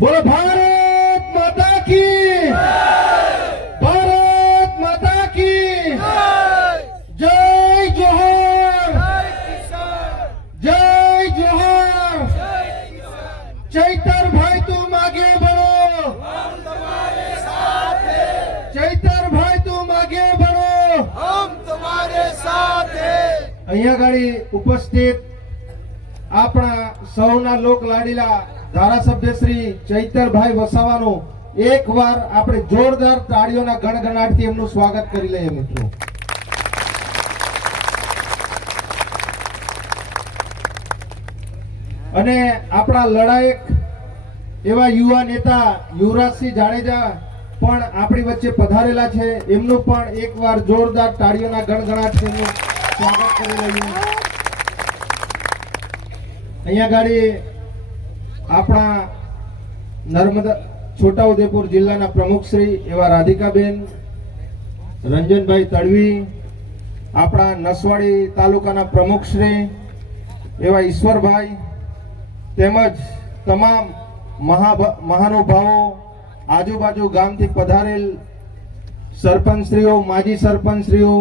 બોલો ભારત માતા કી, ભારત માતા કી જય જોહર, જય જોહર। ચૈતરભાઈ તું આગે बढ़ो, हम तुम्हारे साथ हैं, ચૈતરભાઈ તું આગે बढ़ो, हम तुम्हारे साथ हैं। અહીંયા ગાડી ઉપસ્થિત આપણા સૌના લોક લાડીલા ધારાસભ્ય શ્રી ચૈતરભાઈ વસાવાનું એકવાર આપણે જોરદાર તાળીઓના ગણગણાટથી એમનું સ્વાગત કરી લઈએ મિત્રો। અને આપણા લડાયક એવા યુવા નેતા યુવરાજસિંહ જાડેજા પણ આપણી વચ્ચે પધારેલા છે, એમનું પણ એકવાર જોરદાર તાળીઓના ગણગણાટથી એમનું સ્વાગત કરી લઈએ। અહીંયા ગાડી આપણા નર્મદા છોટાઉદેપુર જિલ્લાના પ્રમુખ શ્રી એવા રાધિકાબેન રંજનભાઈ તડવી, આપણા નસવાડી તાલુકાના પ્રમુખ શ્રી એવા ઈશ્વરભાઈ, તેમજ તમામ મહાનુભાવો, આજુબાજુ ગામથી પધારેલ સરપંચશ્રીઓ, માજી સરપંચશ્રીઓ,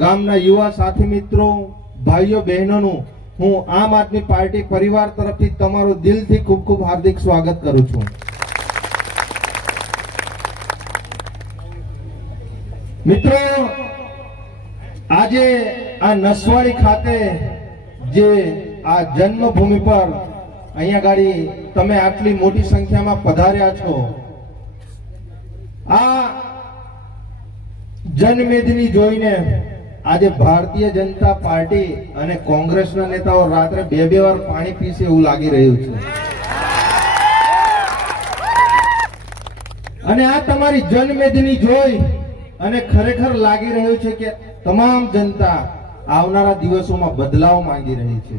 ગામના યુવા સાથી મિત્રો, ભાઈઓ બહેનોનું હું આમ આદમી પાર્ટી પરિવાર તરફથી તમારું દિલથી ખૂબ ખૂબ હાર્દિક સ્વાગત કરું છું। મિત્રો, આજે આ નસવાડી ખાતે જે આ જન્મભૂમિ પર અહીંયા ગાડી તમે આટલી મોટી સંખ્યામાં પધાર્યા છો, આ જનમેદની જોઈને આજે ભારતીય જનતા પાર્ટી અને કોંગ્રેસના નેતાઓ રાત્રે બે વાર પાણી પીશે એવું લાગી રહ્યું છે। અને આ તમારી જનમેદની જોઈ અને ખરેખર લાગી રહ્યું છે કે તમામ જનતા આવનારા દિવસોમાં બદલાવ માંગી રહી છે।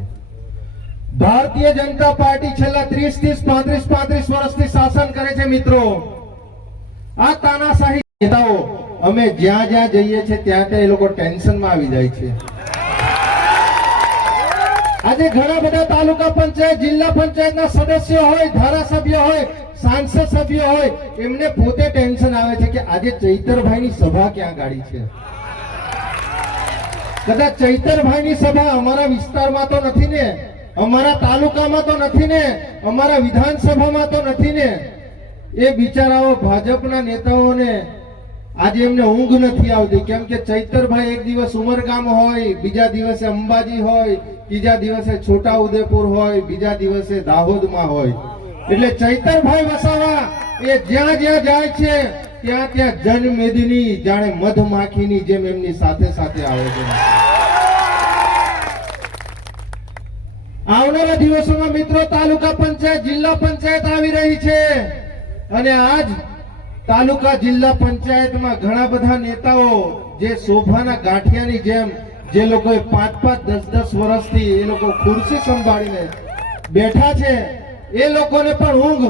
ભારતીય જનતા પાર્ટી છેલ્લા 35 વર્ષથી શાસન કરે છે મિત્રો। આ તાનાશાહી નેતાઓ અમે જ્યાં જ્યાં જઈએ છીએ ત્યાં ત્યાં એ લોકો ટેન્શનમાં આવી જાય છે। આજે ઘણા બધા તાલુકા પંચાયત, જિલ્લા પંચાયતના સદસ્યો હોય, ધારાસભ્ય હોય, સાંસદ સભ્ય હોય, એમને પોતે ટેન્શન આવે છે કે આજે ચૈતરભાઈની સભા ક્યાં ગાડી છે। કદાચ ચૈતરભાઈની સભા અમારા વિસ્તારમાં તો નથી ને, અમારા તાલુકામાં તો નથી ને, અમારા વિધાનસભામાં તો નથી ને। એ બિચારાઓ ભાજપના નેતાઓને આજે એમને ઊંઘ નથી આવતી, કેમ કે ચૈતરભાઈ એક દિવસ ઉમરગામ હોય, બીજા દિવસે અંબાજી હોય, ત્રીજા દિવસે છોટાઉદેપુર હોય, બીજા દિવસે દાહોદમાં હોય। એટલે ચૈતરભાઈ વસાવા એ જ્યાં જ્યાં જાય છે ત્યાં ત્યાં જનમેદની જાણે મધમાખીની જેમ એમની સાથે સાથે આવે છે। આવનારા દિવસોમાં મિત્રો તાલુકા પંચાયત, જિલ્લા પંચાયત આવી રહી છે અને આજ તાલુકા જિલ્લા પંચાયતમાં ઘણા બધા નેતાઓ જે શોભાના ગાંઠિયાની જેમ જે લોકોએ 5-5, 10-10 વર્ષથી એ લોકો ખુરશી સંભાળીને બેઠા છે, એ લોકોને પણ ઊંઘ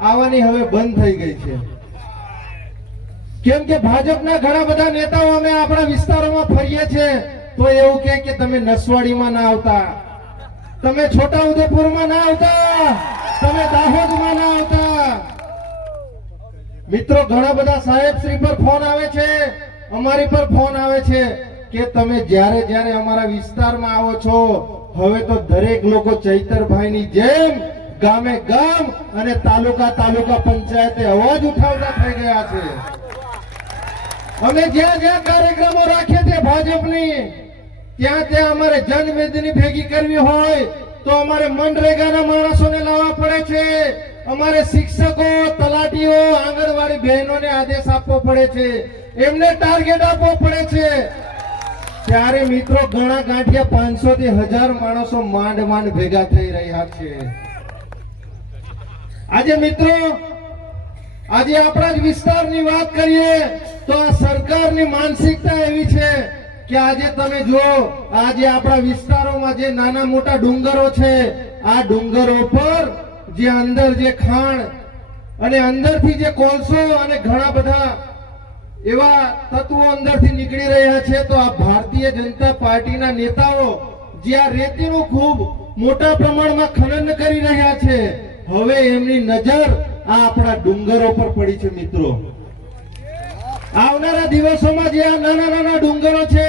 આવવાની હવે બંધ થઈ ગઈ છે। કેમ કે ભાજપના ઘણા બધા નેતાઓ અમે આપણા વિસ્તારોમાં ફરીએ છીએ તો એવું કહે કે તમે નસવાડીમાં ના આવતા, તમે છોટાઉદેપુરમાં ના આવતા, તમે દાહોદમાં ના આવતા। મિત્રો, ઘણા બધા સાહેબ શ્રી પર ફોન આવે છે, અમારી પર ફોન આવે છે કે તમે જ્યારે જ્યારે અમારા વિસ્તારમાં આવો છો હવે તો દરેક લોકો ચૈતરભાઈની જેમ ગામે ગામ અને તાલુકા પંચાયતે અવાજ ઉઠાવતા થઈ ગયા છે। અમે જ્યાં જ્યાં કાર્યક્રમો રાખીએ છીએ ભાજપની, ત્યાં ત્યાં અમારે જનમેદની ભેગી કરવી હોય તો અમારે મનરેગાના માણસોને લાવવા પડે છે, અમારે શિક્ષકો, તલાટીઓ, આંગણવાડી બહેનોને આદેશ આપવો પડે છે, એમને ટાર્ગેટ આપવો પડે છે। ત્યારે મિત્રો ઘણા ગાંઠિયા 500 થી 1000 માણસો માંડ માંડ ભેગા થઈ રહ્યા છે। આજે મિત્રો, આજે આપણા જ વિસ્તારની વાત કરીએ તો આ સરકારની માનસિકતા એવી છે કે આજે તમે જો આજે આપણા વિસ્તારોમાં જે નાના મોટા ડુંગરો છે, આ ડુંગરો પર જે અંદર જે ખાણ અને અંદરથી જે કોલસો અને ઘણા બધા એવા તત્વો અંદરથી નીકળી રહ્યા છે, તો આ ભારતીય જનતા પાર્ટીના નેતાઓ જે આ રેતીનું ખૂબ મોટા પ્રમાણમાં ખનન કરી રહ્યા છે, હવે એમની નજર આ આપણા ડુંગરો પર પડી છે મિત્રો. આવનારા દિવસોમાં જે આ નાના નાના ડુંગરો છે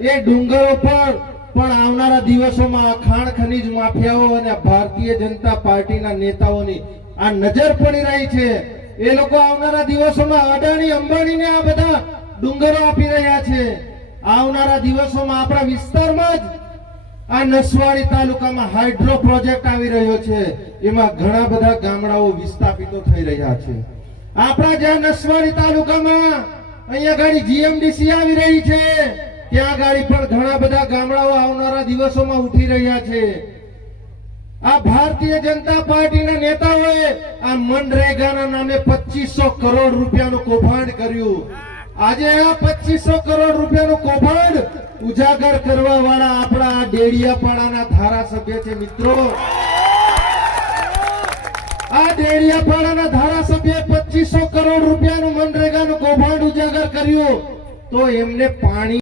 એ ડુંગરો પર પણ આવનારા દિવસોમાં આ ખાણ ખનીજ માફિયાઓ અને ભારતીય જનતા પાર્ટીના નેતાઓની આ નજર પડી રહી છે. એ લોકો આવનારા દિવસોમાં અદાણી અંબાણીને આ બધા ડુંગરો આપી રહ્યા છે. આવનારા દિવસોમાં આપણા વિસ્તારમાં જ આ નસવાડી તાલુકામાં હાઇડ્રો પ્રોજેક્ટ આવી રહ્યો છે. એમાં ઘણા બધા ગામડાઓ વિસ્થાપિતો થઈ રહ્યા છે. આપણા જ્યાં નસવાડી તાલુકામાં અહીંયા ગાડી જીએમડીસી આવી રહી છે ત્યાં ગાડી પણ ઘણા બધા ગામડાઓ આવનારા દિવસોમાં ઉઠી રહ્યા છે. આ ભારતીય જનતા પાર્ટીના નેતાઓએ આ મનરેગાના નામે 2500 કરોડ રૂપિયાનું કૌભાંડ કર્યું. આજે આ 2500 કરોડ રૂપિયાનું કૌભાંડ ઉજાગર કરવા વાળા આપણા આ ડેડિયાપાડાના ધારાસભ્ય છે મિત્રો. આ ડેડિયાપાડાના ધારાસભ્યએ 2500 કરોડ રૂપિયાનું મનરેગાનું કૌભાંડ ઉજાગર કર્યું તો એમને પાણી